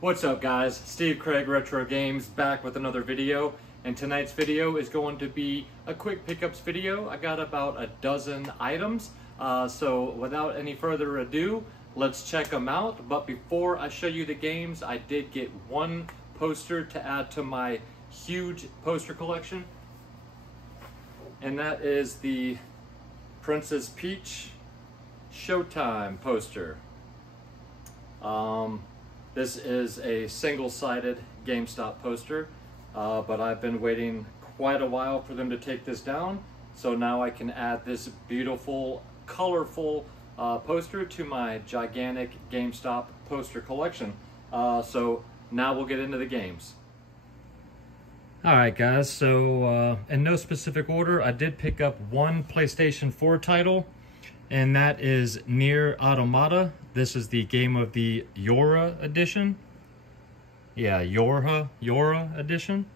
What's up guys, Steve Craig Retro Games back with another video, and tonight's video is going to be a quick pickups video. I got about a dozen items, so without any further ado, let's check them out. But before I show you the games, I did get one poster to add to my huge poster collection, and that is the Princess Peach Showtime poster. This is a single-sided GameStop poster, but I've been waiting quite a while for them to take this down, so now I can add this beautiful, colorful poster to my gigantic GameStop poster collection. So now we'll get into the games. Alright guys, so in no specific order, I did pick up one PlayStation 4 title, and that is NieR Automata. This is the game of the Yora edition. Yeah, Yora edition.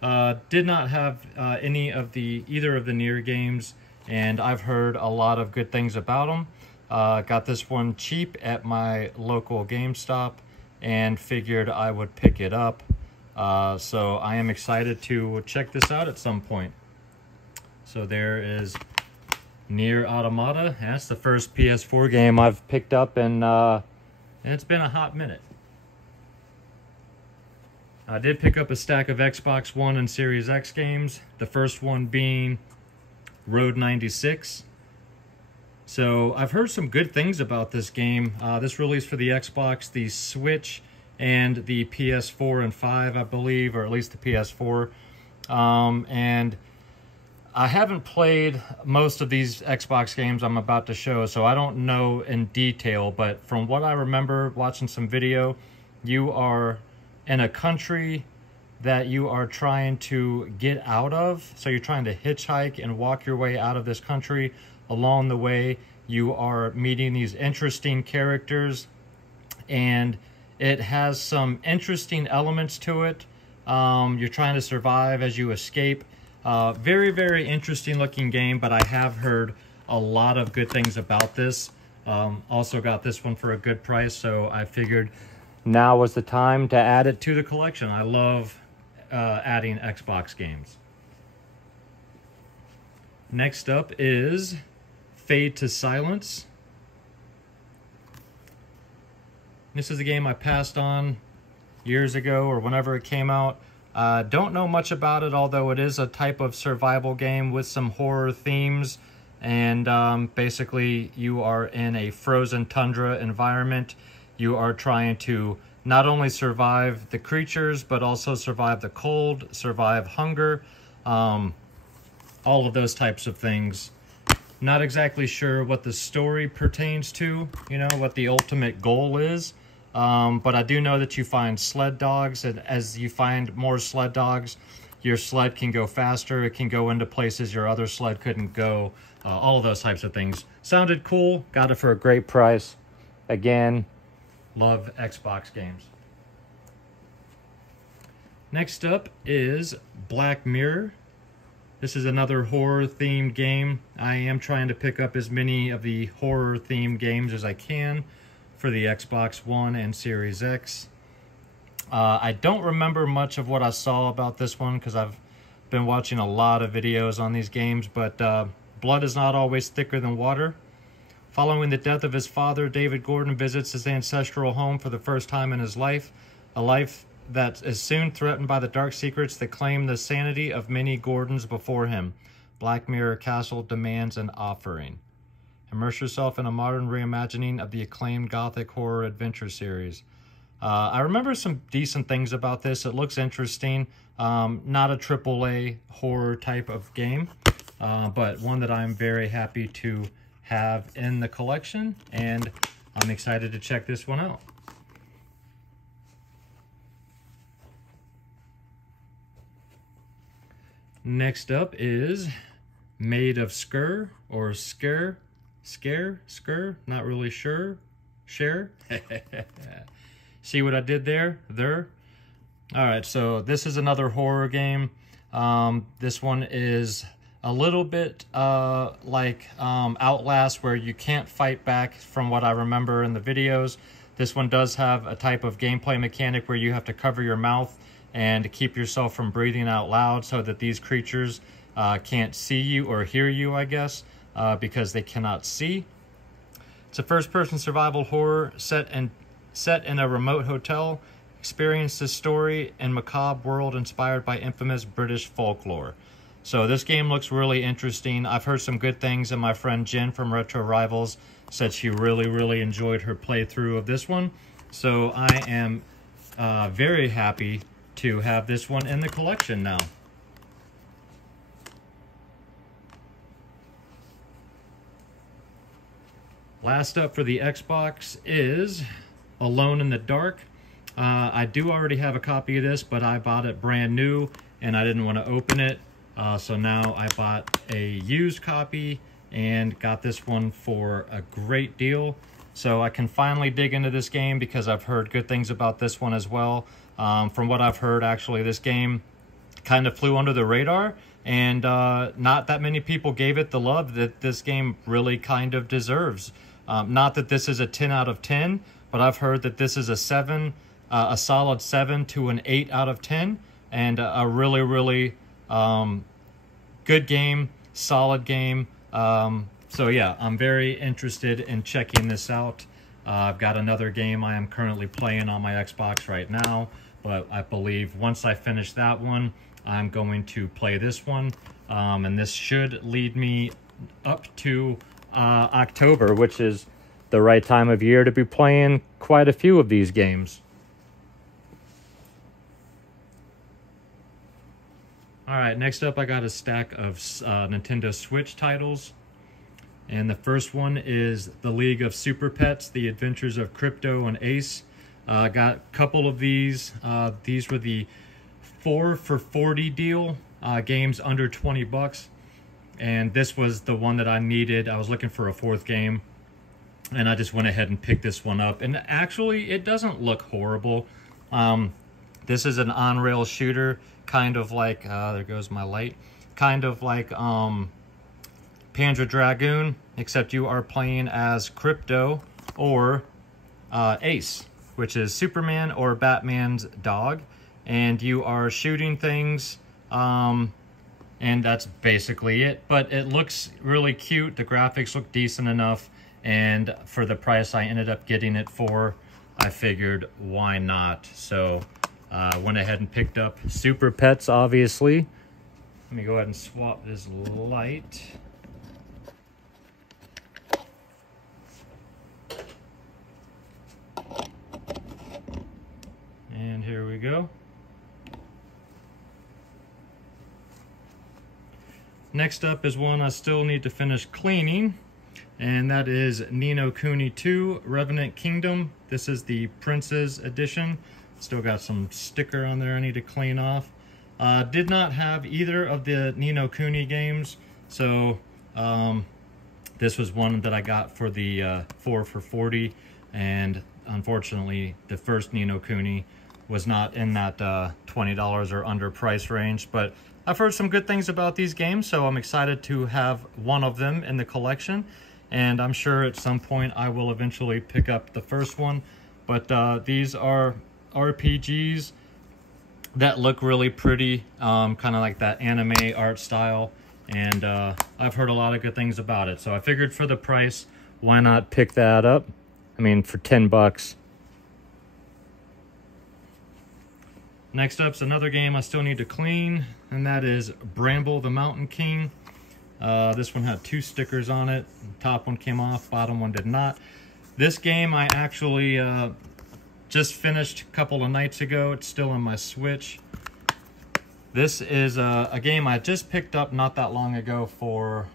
Did not have either of the NieR games, and I've heard a lot of good things about them. Got this one cheap at my local GameStop and figured I would pick it up. So I am excited to check this out at some point. So there is NieR Automata. That's the first PS4 game I've picked up, and it's been a hot minute. I did pick up a stack of Xbox One and Series X games, the first one being Road 96. So I've heard some good things about this game. This released for the Xbox, the Switch, and the PS4 and 5, I believe, or at least the PS4. And I haven't played most of these Xbox games I'm about to show, so I don't know in detail, but from what I remember watching some video, you are in a country that you are trying to get out of. So you're trying to hitchhike and walk your way out of this country. Along the way, you are meeting these interesting characters, and it has some interesting elements to it. You're trying to survive as you escape. Very, very interesting looking game, but I have heard a lot of good things about this. Also got this one for a good price, so I figured now was the time to add it to the collection. I love adding Xbox games. Next up is Fade to Silence. This is a game I passed on years ago or whenever it came out. Don't know much about it, although it is a type of survival game with some horror themes. And basically, you are in a frozen tundra environment. You are trying to not only survive the creatures, but also survive the cold, survive hunger, all of those types of things. Not exactly sure what the story pertains to, you know, what the ultimate goal is. But I do know that you find sled dogs, and as you find more sled dogs, your sled can go faster. It can go into places your other sled couldn't go. All of those types of things. Sounded cool. Got it for a great price. Again, love Xbox games. Next up is Black Mirror. This is another horror-themed game. I am trying to pick up as many of the horror-themed games as I can for the Xbox One and Series X. I don't remember much of what I saw about this one because I've been watching a lot of videos on these games, but blood is not always thicker than water. Following the death of his father, David Gordon visits his ancestral home for the first time in his life, a life that is soon threatened by the dark secrets that claim the sanity of many Gordons before him. Black Mirror Castle demands an offering. Immerse yourself in a modern reimagining of the acclaimed Gothic horror adventure series. I remember some decent things about this. It looks interesting. Not a AAA horror type of game, but one that I'm very happy to have in the collection, and I'm excited to check this one out. Next up is Made of Scir, or Scir, not really sure. Share. See what I did there? Alright, so this is another horror game. This one is a little bit like Outlast, where you can't fight back from what I remember in the videos. This one does have a type of gameplay mechanic where you have to cover your mouth and keep yourself from breathing out loud so that these creatures can't see you or hear you, I guess, because they cannot see. It's a first-person survival horror set in a remote hotel. Experience this story and macabre world inspired by infamous British folklore. So this game looks really interesting. I've heard some good things, and my friend Jen from Retro Rivals said she really enjoyed her playthrough of this one. So I am very happy to have this one in the collection now. Last up for the Xbox is Alone in the Dark. I do already have a copy of this, but I bought it brand new and I didn't want to open it. So now I bought a used copy and got this one for a great deal. So I can finally dig into this game because I've heard good things about this one as well. From what I've heard, actually, this game kind of flew under the radar, and not that many people gave it the love that this game really kind of deserves. Not that this is a 10 out of 10, but I've heard that this is a solid 7 to an 8 out of 10, and a really good game, solid game. So yeah, I'm very interested in checking this out. I've got another game I am currently playing on my Xbox right now, but I believe once I finish that one, I'm going to play this one. And this should lead me up to October, which is the right time of year to be playing quite a few of these games. All right, next up I got a stack of Nintendo Switch titles. And the first one is The League of Super Pets, The Adventures of Crypto and Ace. Got a couple of these. These were the 4 for $40 deal, games under 20 bucks. And this was the one that I needed. I was looking for a 4th game, and I just went ahead and picked this one up. And actually, it doesn't look horrible. This is an on-rail shooter, kind of like, there goes my light, kind of like Panzer Dragoon, except you are playing as Crypto or Ace, which is Superman or Batman's dog, and you are shooting things, and that's basically it. But it looks really cute. The graphics look decent enough, and for the price I ended up getting it for, I figured why not. So went ahead and picked up Super Pets, obviously. Let me go ahead and swap this light. And here we go. Next up is one I still need to finish cleaning, and that is Ni no Kuni 2 Revenant Kingdom. This is the Prince's edition. Still got some sticker on there I need to clean off. Did not have either of the Ni no Kuni games, so this was one that I got for the 4 for $40, and unfortunately the first Ni no Kuni was not in that $20 or under price range, but I've heard some good things about these games, so I'm excited to have one of them in the collection, and I'm sure at some point I will eventually pick up the first one. But these are RPGs that look really pretty, kind of like that anime art style, and I've heard a lot of good things about it, so I figured for the price, why not pick that up? I mean, for 10 bucks. Next up's another game I still need to clean, and that is Bramble the Mountain King. This one had 2 stickers on it. The top one came off, bottom one did not. This game I actually just finished a couple of nights ago. It's still on my Switch. This is a game I just picked up not that long ago for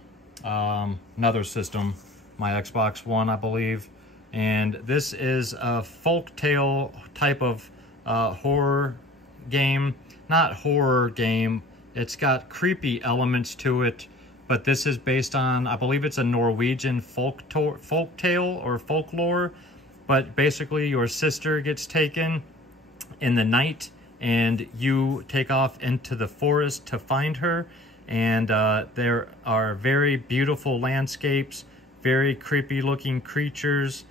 another system, my Xbox One, I believe. And this is a folktale type of horror game. Not horror game, it's got creepy elements to it, but this is based on, I believe it's a Norwegian folktale or folklore. But basically your sister gets taken in the night, and you take off into the forest to find her, and there are very beautiful landscapes, very creepy looking creatures.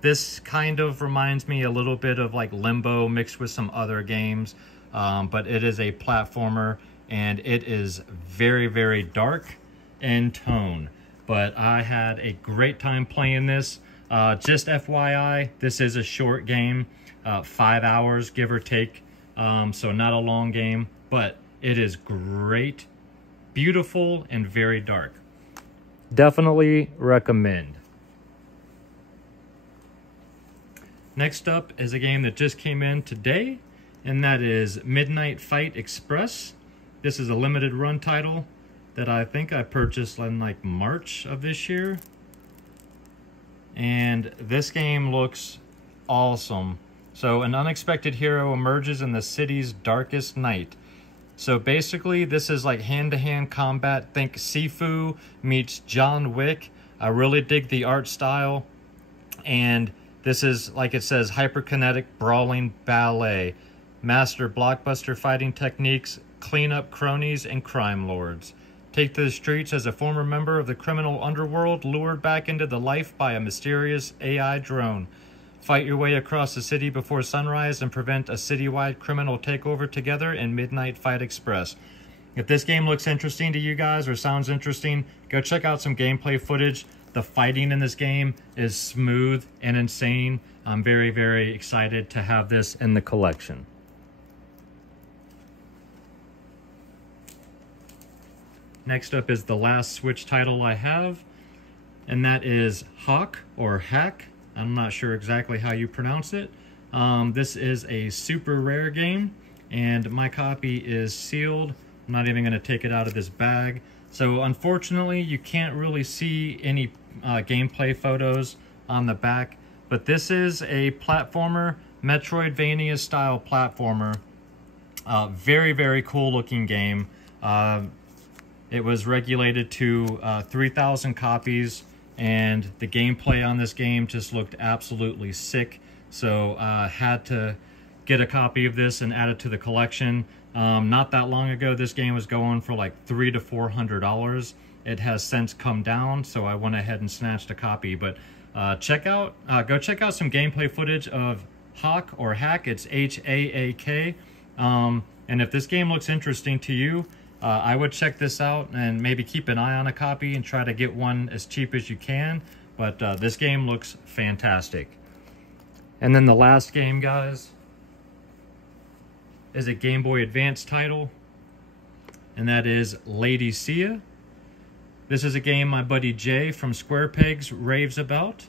This kind of reminds me a little bit of like Limbo mixed with some other games, but it is a platformer and it is very, very dark in tone. But I had a great time playing this. Just FYI, this is a short game, 5 hours give or take, so not a long game, but it is great, beautiful, and very dark. Definitely recommend. Next up is a game that just came in today, and that is Midnight Fight Express. This is a limited run title that I think I purchased in like March of this year. And this game looks awesome. So an unexpected hero emerges in the city's darkest night. So basically this is like hand-to-hand combat. Think Sifu meets John Wick. I really dig the art style. And this is, like it says, hyperkinetic brawling ballet. Master blockbuster fighting techniques, clean up cronies and crime lords. Take to the streets as a former member of the criminal underworld, lured back into the life by a mysterious AI drone. Fight your way across the city before sunrise and prevent a citywide criminal takeover together in Midnight Fight Express. If this game looks interesting to you guys or sounds interesting, go check out some gameplay footage. The fighting in this game is smooth and insane. I'm very, very excited to have this in the collection. Next up is the last Switch title I have, and that is Hawk or Hack. I'm not sure exactly how you pronounce it. This is a super rare game, and my copy is sealed. I'm not even going to take it out of this bag. So unfortunately, you can't really see any gameplay photos on the back, but this is a platformer, Metroidvania style platformer. Very, very cool looking game. It was regulated to 3,000 copies, and the gameplay on this game just looked absolutely sick. So had to get a copy of this and add it to the collection. Not that long ago, this game was going for like $300 to $400. It has since come down, so I went ahead and snatched a copy. But go check out some gameplay footage of Hawk or Hack. It's H-A-A-K. And if this game looks interesting to you, I would check this out and maybe keep an eye on a copy and try to get one as cheap as you can. But this game looks fantastic. And then the last game, guys, is a Game Boy Advance title, and that is Lady Scir. This is a game my buddy Jay from Square Pegs raves about,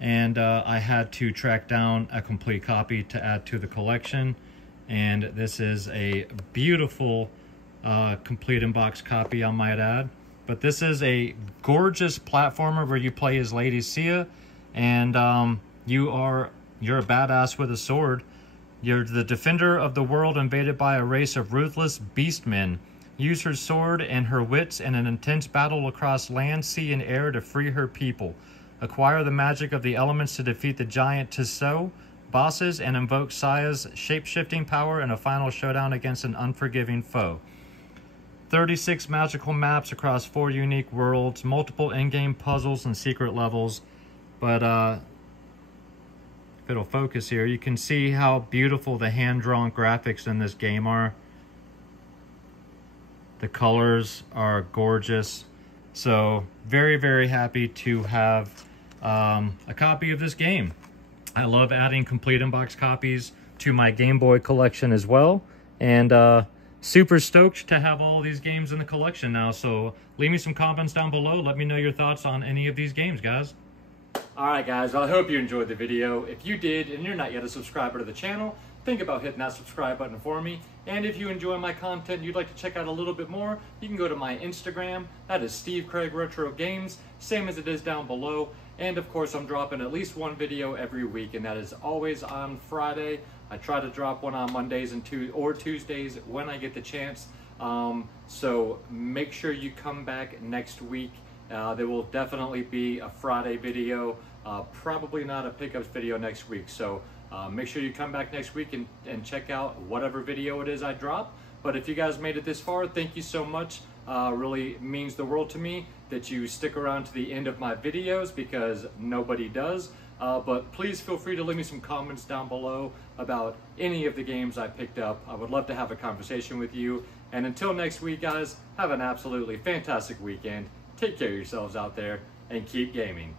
and I had to track down a complete copy to add to the collection. And this is a beautiful complete in-box copy, I might add. But this is a gorgeous platformer where you play as Lady Scir, and you're a badass with a sword. You're the defender of the world invaded by a race of ruthless beastmen. Use her sword and her wits in an intense battle across land, sea, and air to free her people. Acquire the magic of the elements to defeat the giant Tissot bosses and invoke Scia's shape-shifting power in a final showdown against an unforgiving foe. 36 magical maps across 4 unique worlds, multiple in-game puzzles and secret levels. But if it'll focus here, you can see how beautiful the hand-drawn graphics in this game are. The colors are gorgeous. So very, very happy to have a copy of this game. I love adding complete in-box copies to my Game Boy collection as well. And super stoked to have all these games in the collection now. So leave me some comments down below. Let me know your thoughts on any of these games, guys. Alright guys, I hope you enjoyed the video. If you did and you're not yet a subscriber to the channel, think about hitting that subscribe button for me. And if you enjoy my content and you'd like to check out a little bit more, you can go to my Instagram. That is Steve Craig Retro Games, same as it is down below. And of course, I'm dropping at least one video every week, and that is always on Friday. I try to drop one on Mondays and Tuesdays when I get the chance. So make sure you come back next week. There will definitely be a Friday video, probably not a pickups video next week. So make sure you come back next week and check out whatever video it is I drop. But if you guys made it this far, thank you so much. Really means the world to me that you stick around to the end of my videos, because nobody does. But please feel free to leave me some comments down below about any of the games I picked up. I would love to have a conversation with you. And until next week, guys, have an absolutely fantastic weekend. Take care of yourselves out there and keep gaming.